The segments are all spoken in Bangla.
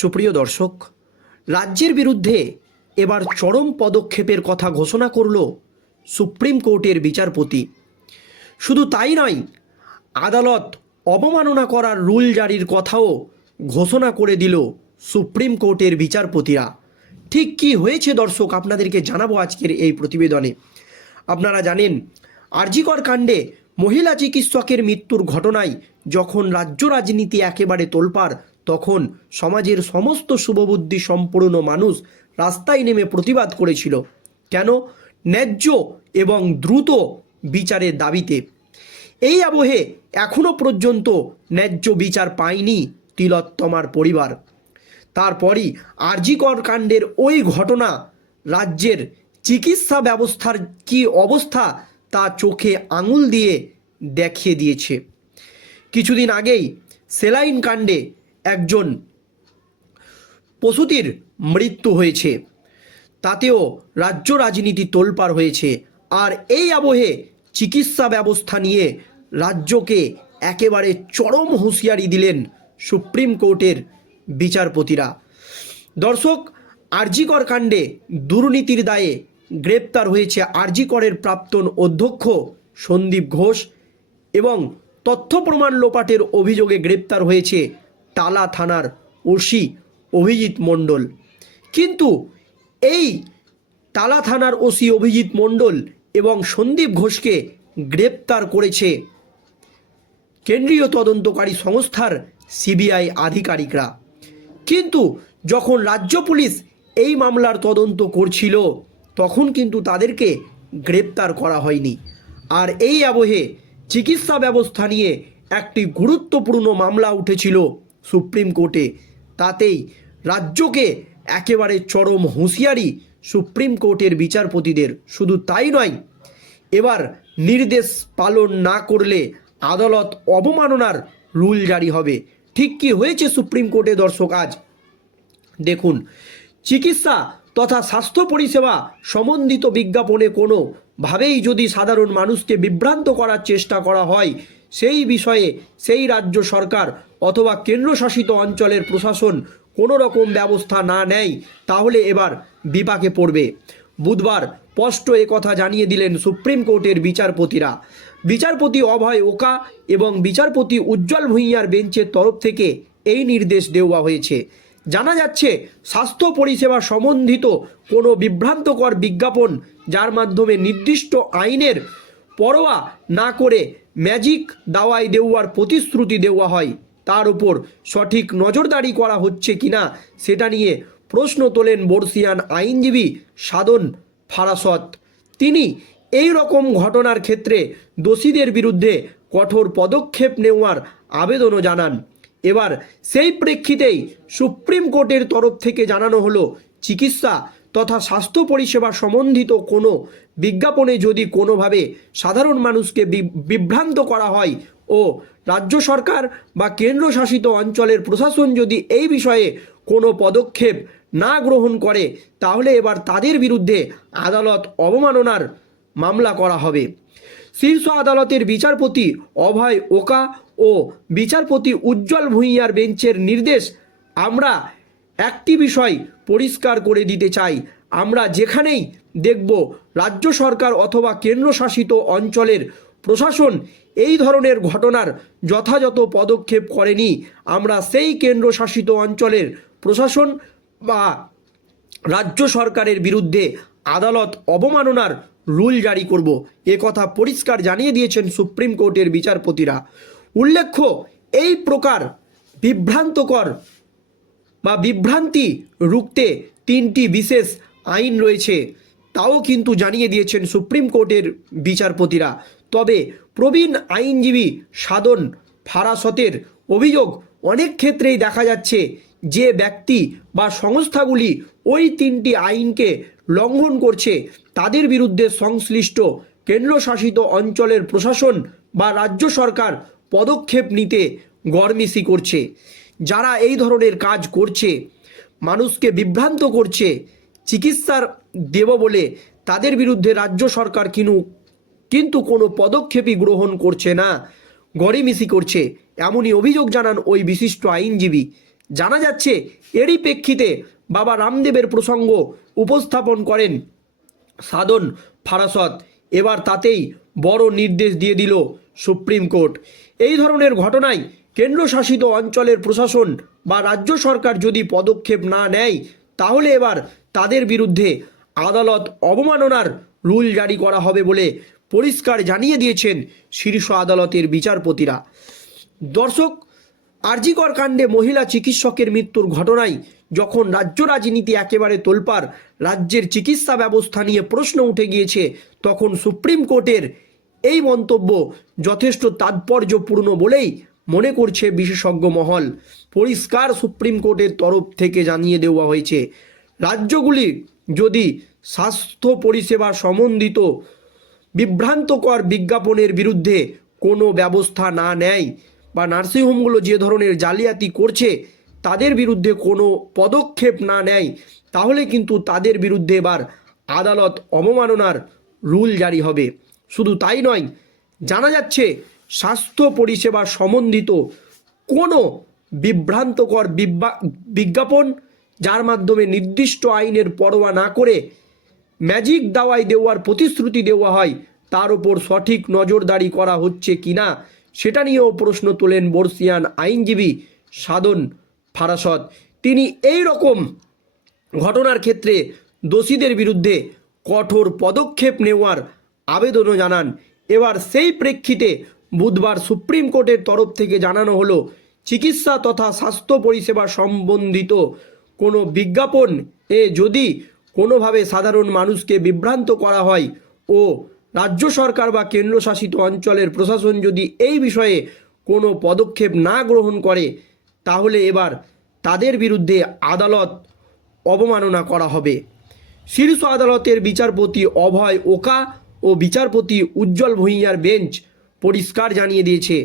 সুপ্রিয় দর্শক, রাজ্যের বিরুদ্ধে এবার চরম পদক্ষেপের কথা ঘোষণা করল সুপ্রিম কোর্টের বিচারপতি। শুধু তাই নয়, আদালত অবমাননা করার রুল জারির কথাও ঘোষণা করে দিল সুপ্রিম কোর্টের বিচারপতিরা। ঠিক কি হয়েছে দর্শক, আপনাদেরকে জানাব আজকের এই প্রতিবেদনে। আপনারা জানেন, আরজিকর কাণ্ডে মহিলা চিকিৎসকের মৃত্যুর ঘটনায় যখন রাজ্য রাজনীতি একেবারে তোলপাড় তখন সমাজের সমস্ত শুভবুদ্ধি সম্পূর্ণ মানুষ রাস্তায় নেমে প্রতিবাদ করেছিল। কেন? ন্যায্য এবং দ্রুত বিচারের দাবিতে। এই আবহে এখনও পর্যন্ত ন্যায্য বিচার পায়নি তিলোত্তমার পরিবার। তারপরই আরজিকর কাণ্ডের ওই ঘটনা রাজ্যের চিকিৎসা ব্যবস্থার কি অবস্থা তা চোখে আঙুল দিয়ে দেখিয়ে দিয়েছে। কিছুদিন আগেই সেলাইন কাণ্ডে একজন প্রসূতির মৃত্যু হয়েছে। তাতেও রাজ্য রাজনীতি তোলপাড় হয়েছে। আর এই আবহে চিকিৎসা ব্যবস্থা নিয়ে রাজ্যকে একেবারে চরম হুঁশিয়ারি দিলেন সুপ্রিম কোর্টের বিচারপতিরা। দর্শক, আরজিকর কাণ্ডে দুর্নীতির দায়ে গ্রেপ্তার হয়েছে আরজিকরের প্রাক্তন অধ্যক্ষ সন্দীপ ঘোষ এবং তথ্য প্রমাণ লোপাটের অভিযোগে গ্রেপ্তার হয়েছে টালা থানার ওসি অভিজিৎ মণ্ডল। কিন্তু এই টালা থানার ওসি অভিজিৎ মণ্ডল এবং সন্দীপ ঘোষকে গ্রেপ্তার করেছে কেন্দ্রীয় তদন্তকারী সংস্থার সিবিআই আধিকারিকরা। কিন্তু যখন রাজ্য পুলিশ এই মামলার তদন্ত করছিল, তখন কিন্তু তাদেরকে গ্রেপ্তার করা হয়নি। আর এই আবহে চিকিৎসা ব্যবস্থা নিয়ে একটি গুরুত্বপূর্ণ মামলা উঠেছিল। সুপ্রিম কোর্টে। তাতেই রাজ্যকে একেবারে চরম হুঁশিয়ারি সুপ্রিম কোর্টের বিচারপতিদের। শুধু তাই নয়, এবার নির্দেশ পালন না করলে আদালত অবমাননার রুল জারি হবে। ঠিক কি হয়েছে সুপ্রিম কোর্টে দর্শক আজ? দেখুন, চিকিৎসা তথা স্বাস্থ্য পরিষেবা সম্বন্ধিত বিজ্ঞাপনে কোনো ভাবেই যদি সাধারণ মানুষকে বিভ্রান্ত করার চেষ্টা করা হয়, সেই বিষয়ে সেই রাজ্য সরকার অথবা কেন্দ্রশাসিত অঞ্চলের প্রশাসন কোনো রকম ব্যবস্থা না নেয়, তাহলে এবার বিপাকে পড়বে। বুধবার স্পষ্ট কথা জানিয়ে দিলেন সুপ্রিম কোর্টের বিচারপতিরা। বিচারপতি অভয় ওকা এবং বিচারপতি উজ্জ্বল ভূঁইয়ার বেঞ্চের তরফ থেকে এই নির্দেশ দেওয়া হয়েছে। জানা যাচ্ছে, স্বাস্থ্য পরিষেবা সম্বন্ধিত কোনো বিভ্রান্তকর বিজ্ঞাপন যার মাধ্যমে নির্দিষ্ট আইনের পরোয়া না করে ম্যাজিক দাওয়াই দেওয়ার প্রতিশ্রুতি দেওয়া হয়। তার উপর সঠিক নজরদারি করা হচ্ছে কিনা সেটা নিয়ে প্রশ্ন তোলেন বর্ষিয়ান আইনজীবী সাধন ফারাসত। তিনি এই রকম ঘটনার ক্ষেত্রে দোষীদের বিরুদ্ধে কঠোর পদক্ষেপ নেওয়ার আবেদনও জানান। এবার সেই প্রেক্ষিতেই সুপ্রিম কোর্টের তরফ থেকে জানানো হলো, চিকিৎসা তথা স্বাস্থ্য পরিষেবা সম্বন্ধিত কোনো বিজ্ঞাপনে যদি কোনোভাবে সাধারণ মানুষকে বিভ্রান্ত করা হয় ও রাজ্য সরকার বা কেন্দ্রশাসিত অঞ্চলের প্রশাসন যদি এই বিষয়ে কোনো পদক্ষেপ না গ্রহণ করে, তাহলে এবার তাদের বিরুদ্ধে আদালত অবমাননার মামলা করা হবে। শীর্ষ আদালতের বিচারপতি অভয় ওকা ও বিচারপতি উজ্জ্বল ভূঁইয়ার বেঞ্চের নির্দেশ আমরা একটি বিষয় পরিষ্কার করে দিতে চাই। আমরা যেখানেই দেখব রাজ্য সরকার অথবা কেন্দ্রশাসিত অঞ্চলের প্রশাসন এই ধরনের ঘটনার যথাযথ পদক্ষেপ করেনি। আমরা সেই কেন্দ্রশাসিত অঞ্চলের প্রশাসন বা রাজ্য সরকারের বিরুদ্ধে আদালত অবমাননার রুল জারি করব। এ কথা পরিষ্কার জানিয়ে দিয়েছেন সুপ্রিম কোর্টের বিচারপতিরা। উল্লেখ্য, এই প্রকার বিভ্রান্তকর বা বিভ্রান্তি রুখতে তিনটি বিশেষ আইন রয়েছে। তাও কিন্তু জানিয়ে দিয়েছেন সুপ্রিম কোর্টের বিচারপতিরা। তবে প্রবীণ আইনজীবী সাধন ফারাসতের অভিযোগ অনেক ক্ষেত্রেই দেখা যাচ্ছে যে ব্যক্তি বা সংস্থাগুলি ওই তিনটি আইনকে লঙ্ঘন করছে। তাদের বিরুদ্ধে সংশ্লিষ্ট কেন্দ্রশাসিত অঞ্চলের প্রশাসন বা রাজ্য সরকার পদক্ষেপ নিতে গরমিসি করছে। যারা এই ধরনের কাজ করছে, মানুষকে বিভ্রান্ত করছে, চিকিৎসার দেব বলে তাদের বিরুদ্ধে রাজ্য সরকার কিনু কিন্তু কোনো পদক্ষেপই গ্রহণ করছে না। গড়িমিসি করছে। এমনই অভিযোগ জানান ওই বিশিষ্ট আইনজীবী। জানা যাচ্ছে, এরই প্রেক্ষিতে বাবা রামদেবের প্রসঙ্গ উপস্থাপন করেন সাধন ফারাসত। এবার তাতেই বড় নির্দেশ দিয়ে দিল সুপ্রিম কোর্ট। এই ধরনের ঘটনায় কেন্দ্রশাসিত অঞ্চলের প্রশাসন বা রাজ্য সরকার যদি পদক্ষেপ না নেয়, তাহলে এবার তাদের বিরুদ্ধে আদালত অবমাননার রুল জারি করা হবে বলে পরিষ্কার জানিয়ে দিয়েছেন শীর্ষ আদালতের বিচারপতিরা। দর্শক, আরজিকর কাণ্ডে মহিলা চিকিৎসকের মৃত্যুর ঘটনায় যখন রাজ্য রাজনীতি একেবারে তোলপাড়, রাজ্যের চিকিৎসা ব্যবস্থা নিয়ে প্রশ্ন উঠে গিয়েছে, তখন সুপ্রিম কোর্টের এই মন্তব্য যথেষ্ট তাৎপর্যপূর্ণ বলেই মনে করছে বিশেষজ্ঞ মহল। পরিষ্কার সুপ্রিম কোর্টের তরফ থেকে জানিয়ে দেওয়া হয়েছে, রাজ্যগুলি যদি স্বাস্থ্য পরিষেবা সম্বন্ধিত বিভ্রান্তকর বিজ্ঞাপনের বিরুদ্ধে কোনো ব্যবস্থা না নেয় বা নার্সিংহোমগুলো যে ধরনের জালিয়াতি করছে তাদের বিরুদ্ধে কোনো পদক্ষেপ না নেয়, তাহলে কিন্তু তাদের বিরুদ্ধে এবার আদালত অবমাননার রুল জারি হবে। শুধু তাই নয়, জানা যাচ্ছে স্বাস্থ্য পরিষেবা সম্বন্ধিত কোনো বিভ্রান্তকর বিজ্ঞাপন, যার মাধ্যমে নির্দিষ্ট আইনের পরোয়া না করে ম্যাজিক দাওয়াই দেওয়ার প্রতিশ্রুতি দেওয়া হয়, তার ওপর সঠিক নজরদারি করা হচ্ছে কিনা সেটা নিয়েও প্রশ্ন তোলেন বর্ষিয়ান আইনজীবী সাধন ফারাসত। তিনি এই রকম ঘটনার ক্ষেত্রে দোষীদের বিরুদ্ধে কঠোর পদক্ষেপ নেওয়ার আবেদনও জানান। এবার সেই প্রেক্ষিতে বুধবার সুপ্রিম কোর্টের তরফ থেকে জানানো হলো, চিকিৎসা তথা স্বাস্থ্য পরিষেবা সম্বন্ধিত কোনো বিজ্ঞাপন এ যদি কোনোভাবে সাধারণ মানুষকে বিভ্রান্ত করা হয় ও রাজ্য সরকার বা কেন্দ্রশাসিত অঞ্চলের প্রশাসন যদি এই বিষয়ে কোনো পদক্ষেপ না গ্রহণ করে, তাহলে এবার তাদের বিরুদ্ধে আদালত অবমাননা করা হবে। শীর্ষ আদালতের বিচারপতি অভয় ওকা ও বিচারপতি উজ্জ্বল ভূঁইয়ার বেঞ্চ পরিষ্কার জানিয়ে দিয়েছে,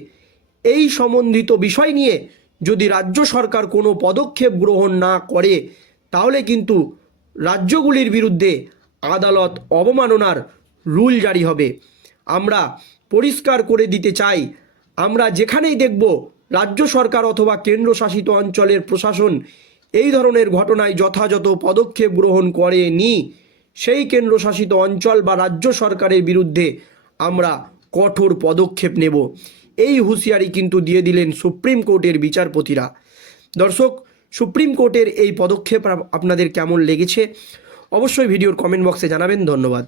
এই সম্বন্ধিত বিষয় নিয়ে যদি রাজ্য সরকার কোনো পদক্ষেপ গ্রহণ না করে, তাহলে কিন্তু রাজ্যগুলির বিরুদ্ধে আদালত অবমাননার রুল জারি হবে। আমরা পরিষ্কার করে দিতে চাই, আমরা যেখানেই দেখব রাজ্য সরকার অথবা কেন্দ্রশাসিত অঞ্চলের প্রশাসন এই ধরনের ঘটনায় যথাযথ পদক্ষেপ গ্রহণ করেনি, সেই কেন্দ্রশাসিত অঞ্চল বা রাজ্য সরকারের বিরুদ্ধে আমরা কঠোর পদক্ষেপ নেব। এই হুঁশিয়ারি কিন্তু দিয়ে দিলেন সুপ্রিম কোর্টের বিচারপতিরা। দর্শক সুপ্রিম কোর্টের এই পদক্ষেপ আপনাদের কেমন লেগেছে? অবশ্যই ভিডিওর কমেন্ট বক্সে জানাবেন। ধন্যবাদ।